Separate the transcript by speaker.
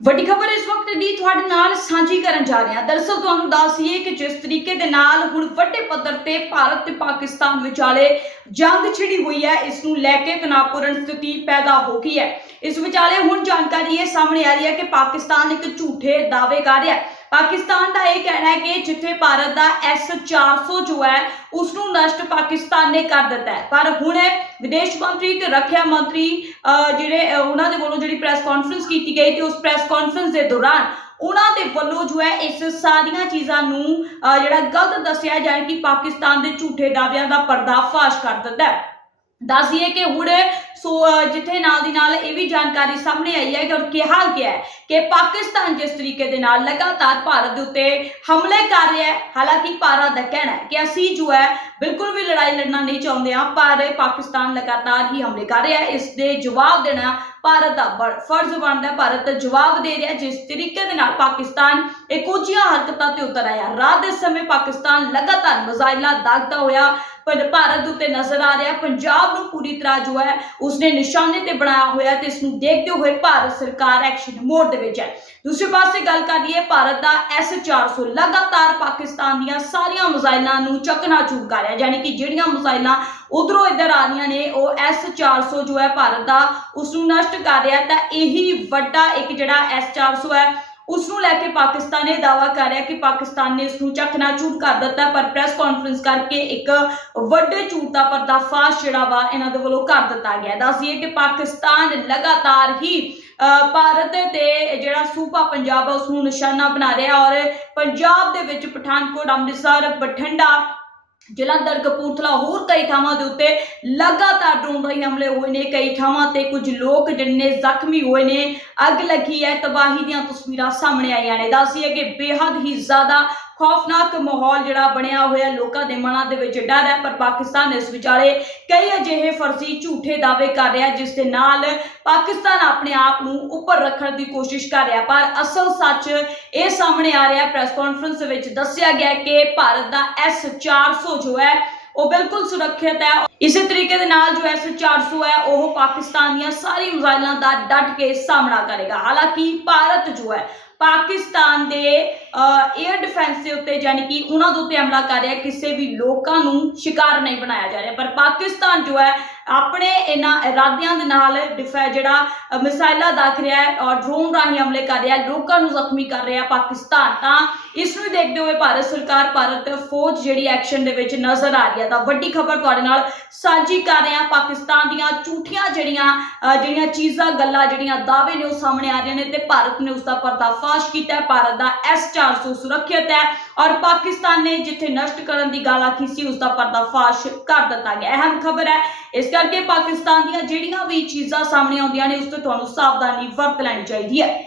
Speaker 1: ਵੱਡੀ ਖਬਰ ਇਸ ਵਕਤ ਦੀ ਤੁਹਾਡੇ ਨਾਲ ਸਾਂਝੀ ਕਰਨ ਜਾ ਰਹੇ ਹਾਂ। ਦਰਅਸਲ ਤੁਹਾਨੂੰ ਦੱਸੀਏ ਕਿ ਜਿਸ ਤਰੀਕੇ ਦੇ ਨਾਲ ਹੁਣ ਵੱਡੇ ਪੱਧਰ ਤੇ ਭਾਰਤ ਤੇ ਪਾਕਿਸਤਾਨ ਵਿਚਾਲੇ ਜੰਗ ਛਿੜੀ ਹੋਈ ਹੈ, ਇਸ ਨੂੰ ਲੈ ਕੇ ਤਣਾਅਪੂਰਨ ਸਥਿਤੀ ਪੈਦਾ ਹੋ ਗਈ ਹੈ। ਇਸ ਵਿਚਾਲੇ ਹੁਣ ਜਾਣਕਾਰੀ ਇਹ ਸਾਹਮਣੇ ਆ ਰਹੀ ਹੈ ਕਿ ਪਾਕਿਸਤਾਨ ਇੱਕ ਝੂਠੇ ਦਾਅਵੇ ਕਰ ਰਿਹਾ ਹੈ। ਪਾਕਿਸਤਾਨ ਦਾ ਇਹ ਕਹਿਣਾ ਹੈ ਕਿ ਜਿੱਥੇ ਭਾਰਤ ਦਾ S400 ਜੋ ਹੈ ਉਸ ਨੂੰ ਨਸ਼ਟ ਪਾਕਿਸਤਾਨ ਨੇ ਕਰ ਦਿੱਤਾ ਹੈ। ਪਰ ਹੁਣ ਵਿਦੇਸ਼ ਮੰਤਰੀ ਤੇ ਰੱਖਿਆ ਮੰਤਰੀ ਜਿਹੜੇ ਉਹਨਾਂ ਦੇ ਵੱਲੋਂ ਜਿਹੜੀ ਪ੍ਰੈਸ ਕਾਨਫਰੰਸ ਕੀਤੀ ਗਈ ਤੇ ਉਸ ਪ੍ਰੈਸ ਕਾਨਫਰੰਸ ਦੇ ਦੌਰਾਨ ਉਹਨਾਂ ਦੇ ਵੱਲੋਂ ਜੋ ਹੈ, ਇਸ ਸਾਰੀਆਂ ਚੀਜ਼ਾਂ ਨੂੰ ਜਿਹੜਾ ਗਲਤ ਦੱਸਿਆ ਜਾਏ ਕਿ ਪਾਕਿਸਤਾਨ ਦੇ ਝੂਠੇ ਦਾਅਵਿਆਂ ਦਾ ਪਰਦਾਫਾਸ਼ ਕਰ ਦਿੱਤਾ ਹੈ। ਦੱਸੀਏ ਕਿ ਹੁਣ ਸੋ ਜਿੱਥੇ ਨਾਲ ਦੀ ਨਾਲ ਇਹ ਵੀ ਜਾਣਕਾਰੀ ਸਾਹਮਣੇ ਆਈ ਹੈ ਕਿ ਔਰ ਕਿਹਾ ਗਿਆ ਹੈ ਕਿ ਪਾਕਿਸਤਾਨ ਜਿਸ ਤਰੀਕੇ ਦੇ ਨਾਲ ਲਗਾਤਾਰ ਭਾਰਤ ਦੇ ਉੱਤੇ ਹਮਲੇ ਕਰ ਰਿਹਾ ਹੈ, ਹਾਲਾਂਕਿ ਭਾਰਤ ਦਾ ਕਹਿਣਾ ਹੈ ਕਿ ਅਸੀਂ ਜੋ ਹੈ, ਬਿਲਕੁਲ ਵੀ ਲੜਾਈ ਲੜਨਾ ਨਹੀਂ ਚਾਹੁੰਦੇ ਹਾਂ, ਪਰ ਪਾਕਿਸਤਾਨ ਲਗਾਤਾਰ ਹੀ ਹਮਲੇ ਕਰ ਰਿਹਾ ਹੈ। ਇਸ ਦੇ ਜਵਾਬ ਦੇਣਾ ਭਾਰਤ ਦਾ ਬ- ਫਰਜ਼ ਬਣਦਾ ਹੈ। ਭਾਰਤ ਜਵਾਬ ਦੇ ਰਿਹਾ ਜਿਸ ਤਰੀਕੇ ਦੇ ਨਾਲ ਪਾਕਿਸਤਾਨ ਇਹ ਉੱਚੀਆਂ ਹਰਕਤਾਂ ਤੇ ਉਤਰ ਆਇਆ ਰਾਤ ਦੇ ਸਮੇਂ ਪਾਕਿਸਤਾਨ ਲਗਾਤਾਰ ਮਜ਼ਾਇਲਾਂ ਦਾਗਦਾ ਹੋਇਆ ਪਰ ਭਾਰਤ ਉੱਤੇ ਨਜ਼ਰ ਆ ਰਿਹਾ, ਪੰਜਾਬ ਨੂੰ ਪੂਰੀ ਤਰ੍ਹਾਂ ਜੋ ਹੈ, ਉਸਨੇ ਨਿਸ਼ਾਨੇ ਤੇ ਬਣਾਇਆ ਹੋਇਆ ਤੇ ਇਸ ਨੂੰ ਦੇਖਦੇ ਹੋਏ ਭਾਰਤ ਸਰਕਾਰ ਐਕਸ਼ਨ ਮੋਡ ਦੇ ਵਿੱਚ ਹੈ। ਦੂਸਰੇ ਪਾਸੇ ਗੱਲ ਕਰੀਏ ਭਾਰਤ ਦਾ S400 ਲਗਾਤਾਰ ਪਾਕਿਸਤਾਨ ਦੀਆਂ ਸਾਰੀਆਂ ਮਿਜ਼ਾਈਲਾਂ ਨੂੰ ਚਕਨਾਚੂਰ ਕਰ ਰਿਹਾ, ਯਾਨੀ ਕਿ ਜਿਹੜੀਆਂ ਮਿਜ਼ਾਈਲਾਂ ਉਧਰੋਂ ਇੱਧਰ ਆ ਰਹੀਆਂ ਨੇ, ਉਹ S400 ਜੋ ਹੈ, ਭਾਰਤ ਦਾ ਉਸ ਨੂੰ ਨਸ਼ਟ ਕਰ ਰਿਹਾ ਤਾਂ ਇਹੀ ਵੱਡਾ ਇੱਕ ਜਿਹੜਾ S400 ਹੈ ਉਸ ਨੂੰ ਲੈ ਕੇ ਪਾਕਿਸਤਾਨ ਇਹ ਦਾਵਾ ਕਰ ਰਿਹਾ ਕਿ ਪਾਕਿਸਤਾਨ ਨੇ ਇਸ ਨੂੰ ਝੂਠ ਕਰ ਦਿੱਤਾ ਪਰ ਪ੍ਰੈਸ ਕਾਨਫਰੰਸ ਕਰਕੇ ਇੱਕ ਵੱਡੇ ਝੂਠ ਦਾ ਪਰਦਾਫਾਸ਼ ਜਿਹੜਾ ਵਾ ਇਹਨਾਂ ਦੇ ਵੱਲੋਂ ਕਰ ਦਿੱਤਾ ਗਿਆ। ਦੱਸੀਏ ਕਿ ਪਾਕਿਸਤਾਨ ਲਗਾਤਾਰ ਹੀ ਅ, ਭਾਰਤ ਤੇ ਜਿਹੜਾ ਸੂਬਾ ਪੰਜਾਬ ਹੈ ਉਸ ਨੂੰ ਨਿਸ਼ਾਨਾ ਬਣਾ ਰਿਹਾ ਔਰ ਪੰਜਾਬ ਦੇ ਵਿੱਚ ਪਠਾਨਕੋਟ ਅੰਮ੍ਰਿਤਸਰ ਬਠਿੰਡਾ ਜਲੰਧਰ ਕਪੂਰਥਲਾ ਹੋਰ ਕਈ ਥਾਵਾਂ ਦੇ ਉੱਤੇ ਲਗਾਤਾਰ ਡਰੋਨ ਰਾਹੀਂ ਹਮਲੇ ਹੋਏ ਨੇ। ਕਈ ਥਾਵਾਂ ਤੇ ਕੁਝ ਲੋਕ ਜਿਹੜੇ ਨੇ ਜ਼ਖਮੀ ਹੋਏ ਨੇ, ਅੱਗ ਲੱਗੀ ਹੈ ਤਬਾਹੀ ਦੀਆਂ ਤਸਵੀਰਾਂ ਸਾਹਮਣੇ ਆਈਆਂ ਨੇ। ਦੱਸੀਏ ਕਿ ਬੇਹੱਦ ਹੀ ਜ਼ਿਆਦਾ ਖੌਫਨਾਕ ਮਾਹੌਲ ਜਿਹੜਾ ਬਣਿਆ ਹੋਇਆ ਲੋਕਾਂ ਦੇ ਮਨਾਂ ਦੇ ਵਿੱਚ ਡਰ ਹੈ, ਪਰ ਪਾਕਿਸਤਾਨ ਇਸ ਵਿਚਾਲੇ ਕਈ ਅਜਿਹੇ ਫਰਜ਼ੀ ਝੂਠੇ ਦਾਅਵੇ ਕਰ ਰਿਹਾ ਜਿਸ ਦੇ ਨਾਲ ਪਾਕਿਸਤਾਨ ਆਪਣੇ ਆਪ ਨੂੰ ਉੱਪਰ ਰੱਖਣ ਦੀ ਕੋਸ਼ਿਸ਼ ਕਰ ਰਿਹਾ ਪਰ ਅਸਲ ਸੱਚ ਇਹ ਸਾਹਮਣੇ ਆ ਰਿਹਾ ਪ੍ਰੈਸ ਕਾਨਫਰੰਸ ਵਿੱਚ ਦੱਸਿਆ ਗਿਆ ਕਿ ਭਾਰਤ ਦਾ S400 ਜੋ ਹੈ, ਉਹ ਬਿਲਕੁਲ ਸੁਰੱਖਿਅਤ ਹੈ। ਇਸੇ ਤਰੀਕੇ ਦੇ ਨਾਲ ਜੋ S400 ਹੈ, ਉਹ ਪਾਕਿਸਤਾਨ ਦੀਆਂ ਸਾਰੀ ਮਿਜ਼ਾਈਲਾਂ ਦਾ ਡਟ ਕੇ ਸਾਹਮਣਾ ਕਰੇਗਾ। ਹਾਲਾਂਕਿ ਭਾਰਤ ਜੋ ਹੈ ਪਾਕਿਸਤਾਨ ਦੇ 에ਅਰ ਡਿਫੈਂਸ ਦੇ ਉੱਤੇ ਯਾਨੀ ਕਿ ਉਹਨਾਂ ਦੇ ਉੱਤੇ ਹਮਲਾ ਕਰ ਰਿਹਾ ਕਿਸੇ ਵੀ ਲੋਕਾਂ ਨੂੰ ਸ਼ਿਕਾਰ ਨਹੀਂ ਬਣਾਇਆ ਜਾ ਰਿਹਾ। ਪਰ ਪਾਕਿਸਤਾਨ ਜੋ ਹੈ ਆਪਣੇ ਇਹਨਾਂ ਇਰਾਦਿਆਂ ਦੇ ਨਾਲ ਡਿਫੈ ਜਿਹੜਾ ਮਿਸਾਈਲਾਂ ਦਾਖ ਰਿਹਾ ਹੈ ਔਰ ਡਰੋਨ ਰਾਹੀਂ ਹਮਲੇ ਕਰ ਰਿਹਾ ਲੋਕਾਂ ਨੂੰ ਜ਼ਖਮੀ ਕਰ ਰਿਹਾ ਪਾਕਿਸਤਾਨ। ਤਾਂ ਇਸ ਨੂੰ ਦੇਖਦੇ ਹੋਏ ਭਾਰਤ ਸਰਕਾਰ, ਭਾਰਤ ਫੌਜ ਜਿਹੜੀ ਐਕਸ਼ਨ ਦੇ ਵਿੱਚ ਨਜ਼ਰ ਆ ਰਹੀ ਹੈ। ਤਾਂ ਵੱਡੀ ਖਬਰ ਤੁਹਾਡੇ ਨਾਲ ਸਾਂਝੀ ਕਰ ਰਹੇ ਹਾਂ, ਪਾਕਿਸਤਾਨ ਦੀਆਂ ਝੂਠੀਆਂ ਜਿਹੜੀਆਂ ਜਿਹੜੀਆਂ ਚੀਜ਼ਾਂ, ਗੱਲਾਂ, ਜਿਹੜੀਆਂ ਦਾਅਵੇ ਨੇ ਉਹ ਸਾਹਮਣੇ ਆ ਰਹੀਆਂ ਨੇ ਤੇ ਭਾਰਤ ਨੇ ਉਸ ਦਾ ਪਰਦਾਫਾਸ਼ ਕੀਤਾ ਹੈ। ਭਾਰਤ ਦਾ S400 ਸੁਰੱਖਿਅਤ ਹੈ ਔਰ ਪਾਕਿਸਤਾਨ ਨੇ ਜਿੱਥੇ ਨਸ਼ਟ ਕਰਨ ਦੀ ਗੱਲ ਆਖੀ ਸੀ ਉਸ ਦਾ ਪਰਦਾਫਾਸ਼ ਕਰ ਦਿੱਤਾ ਗਿਆ। ਅਹਿਮ ਖਬਰ ਹੈ ਇਸ ਕਰਕੇ ਪਾਕਿਸਤਾਨ ਦੀਆਂ ਜਿਹੜੀਆਂ ਵੀ ਚੀਜ਼ਾਂ ਸਾਹਮਣੇ ਆਉਂਦੀਆਂ ਨੇ, ਉਸ ਤੋਂ ਤੁਹਾਨੂੰ ਸਾਵਧਾਨੀ ਵਰਤ ਲੈਣੀ ਚਾਹੀਦੀ ਹੈ।